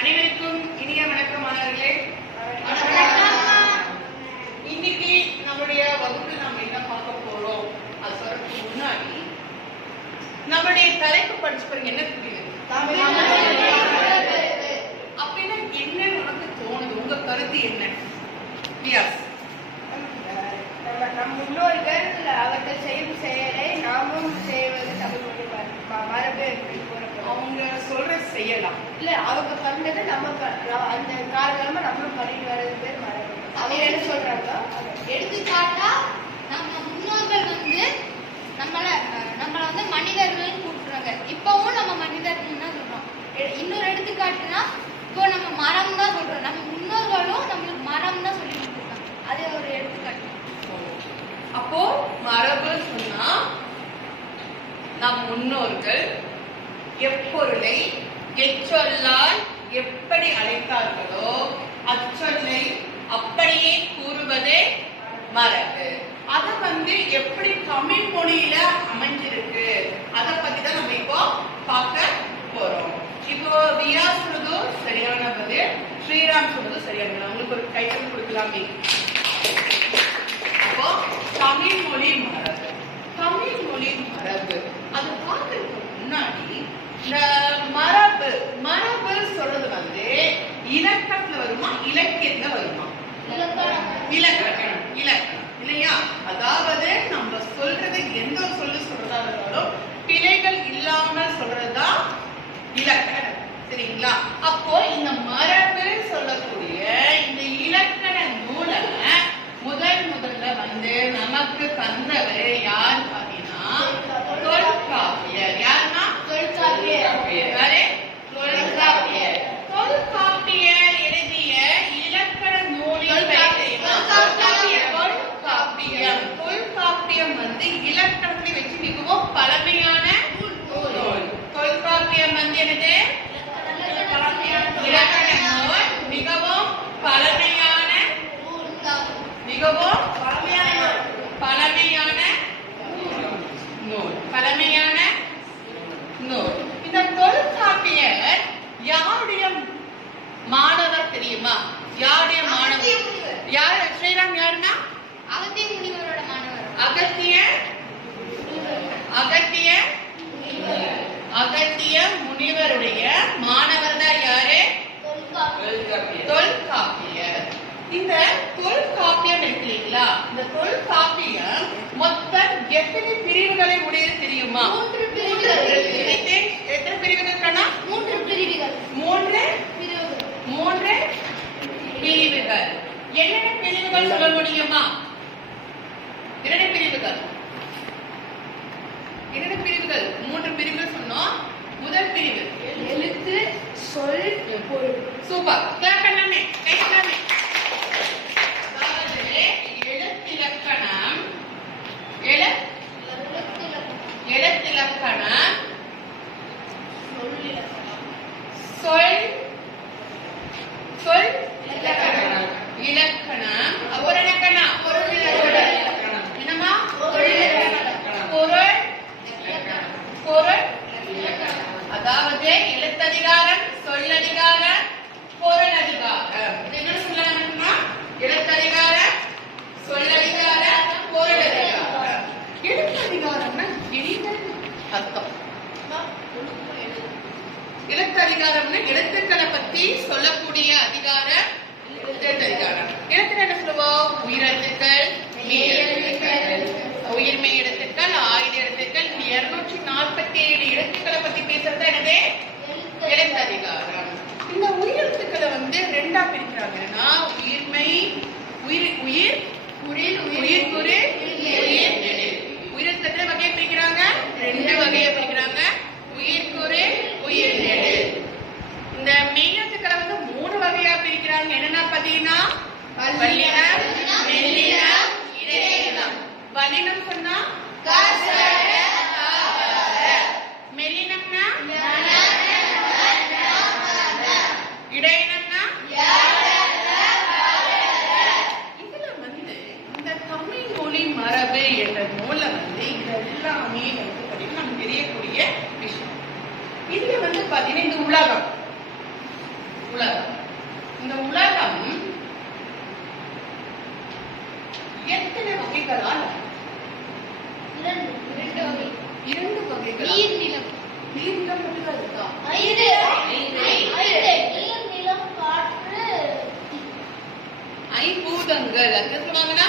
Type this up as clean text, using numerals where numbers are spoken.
அனைவருக்கும் இனிய வணக்கம் மாணவர்களே. இன்னைக்கு நம்முடைய வகுப்பில் நம்ம என்ன பார்க்க போறோம் அது சொல்றதுக்கு முன்னாடி நம்மளுடைய தலைப்பு படிச்சு பாருங்க. என்ன புரியுது அப்படின்னா என்னன்னு உனக்கு தோணுது? உங்க கருத்து என்ன? நம் முன்னோர்கள் அவர்கள் செய்யும் செயலை நாமும் செய்வது தமிழ் மொழி மரபு என்று கூறப்படும். அவங்க சொல்ற செய்யலாம் இல்ல அவங்க பண்ணது நம்ம அந்த காலகாலமா நம்மளும் பண்ணிட்டு வர்றது பேர் மரபு. அவங்க என்ன சொல்றாங்க? எடுத்துக்காட்டா நம்ம முன்னோர்கள் நம்மள மனிதர்கள் கூப்பிடுறாங்க. இப்பவும் நம்ம மனிதர்கள் தான் சொல்றோம். இன்னொரு எடுத்துக்காட்டுனா இப்போ நம்ம மரம் தான் சொல்றோம். நம்ம முன்னோர்களும் நம்மளுக்கு மரம் தான் சொல்லி கொடுத்துருக்காங்க. அது ஒரு எடுத்துக்காட்டு. அப்போ மரபு சொன்னா நம் முன்னோர்கள் எப்பொருளை எச்சொல்லால் எப்படி அழைத்தார்களோ அச்சொல்லை அப்படியே கூறுவதே மரபு. அத எப்படி தமிழ் மொழியில அமைஞ்சிருக்கு அத பத்தி தான் நம்ம இப்போ பார்க்க போறோம். இப்போ வியா சொல்றதும் சரியான பதில், ஸ்ரீராம் சொல்றதும் சரியான பதில். உங்களுக்கு ஒரு கைத்தல் கொடுக்கலாமே. அப்போ தமிழ் மொழி மரபு, தமிழ் மொழி மரபு அது பார்க்கறதுக்கு முன்னாடி இந்த மரபு மரபு சொல்றது இலக்கணத்துல வருமா இலக்கியத்துல வருமா? இலக்கணம் இலக்கணம் இல்லையா? அதாவது நம்ம சொல்றது எந்த சொல்லு சொல்றதா இருந்தாலும் பிழைகள் இல்லாமல் சொல்றதுதான் இலக்கணம். சரிங்களா? அப்போ இந்த மரபு சொல்லக்கூடிய இந்த இலக்கண நூலை முதல்ல நமக்கு தந்தவர் யார் பாத்தீங்கன்னா தொல்காப்பியர். யாருன்னா தொல்காப்பியர். தொல்காப்பியர் எழுதிய இலக்கண நூலின் தொல்காப்பியம் இலக்கணத்தை வச்சு மிகவும் பழமையான நூல். தொல்காப்பியம் என்னது? இலக்கண நூல். மிகவும் பழமையான நூல். இந்த தொல்காப்பியர் யாருடைய மாணவர் தெரியுமா? யாருடைய மாணவர்? யார்? ஸ்ரீராம் யாருன்னா அகத்திய முனிவரோட மாணவர். அகத்திய முனிவருடைய மாணவர் தான் யாரு? தொல்காப்பியர். இந்த தொல்காப்பியம் இருக்குங்களா? இந்த தொல்காப்பியம் மொத்தம் எத்தனை பிரிவுகளை உடையது தெரியுமா? 3 பிரிவுகள். எத்தனை பிரிவுகள் கண்ணா? 3 பிரிவுகள். 3 பிரிவுகள். என்னென்ன பிரிவுகள் சொல்ல முடியுமா? என்னென்ன பிரிவுகள்? 3 பிரிவுகள் சொன்னோம். முதல் பிரிவு எழுத்து, சொல், பொருள். சூப்பர். கிளாப் பண்ணலாமே, கை தட்டலாமே. அதாவது எழுத்திலக்கணம், சொல் இலக்கணம், அப்புறம் இலக்கணம், என்னமா? பொருள். அதாவது எழுத்ததிகாரம், சொல்லதிகாரம், பொருள் அதிகாரம். என்ன சொல்லலாம்னா எழுத்ததிகாரம், சொல்லதிகாரம், பொருள் அதிகாரம். எழுத்ததிகாரம்னா அர்த்தம். எழுத்ததிகாரம்னா எழுத்துக்களை பத்தி சொல்லக்கூடிய அதிகாரம் எழுத்ததிகாரம். எழுத்துல என்ன சொல்லுவோம்? உயிரெழுத்துக்கள், மெய்யெழுத்துக்கள், உயிர்மெய் எழுத்துக்கள், ஆயுத எழுத்துக்கள், 247 எழுத்துக்களை பத்தி பேசுறது என்னது? எழுத்ததிகாரம். இந்த உயிரெழுத்துக்களை ரெண்டா பிரிக்கிறாங்கன்னா உயிர்மெய், உயிர்குறு, உயிர்நெடில். உயிரெழுத்துக்களை வகையை பிரிக்கிறாங்க, 2 வகையை பிரிக்கிறாங்க. உயிர்குறு, உயிர்நெடில். இந்த மெய்யெழுத்துக்களை 3 வகையா பிரிக்கிறாங்க. என்னன்னா பாத்தீங்கன்னா வல்லினம், மெல்லினம், இடையினம். வல்லினம் சொன்னா மெல்லினம்னா இடையினம்னா இதுல இந்த தமிழ் மொழி மரபு என்ற நூலை இதெல்லாமே நமக்கு தெரியக்கூடிய விஷயம். இதுல பாத்தீங்கன்னா இந்த உலகம் உலகம். இந்த உலகம் எத்தனை வகைகளால் இரண்டு வகைகள். நீர், நிலம். நீர்நிலம் மட்டும்தான் இருக்கா? நீர், நிலம், காற்று, ஐம்பூதங்கள். அது சொல்லுவாங்கன்னா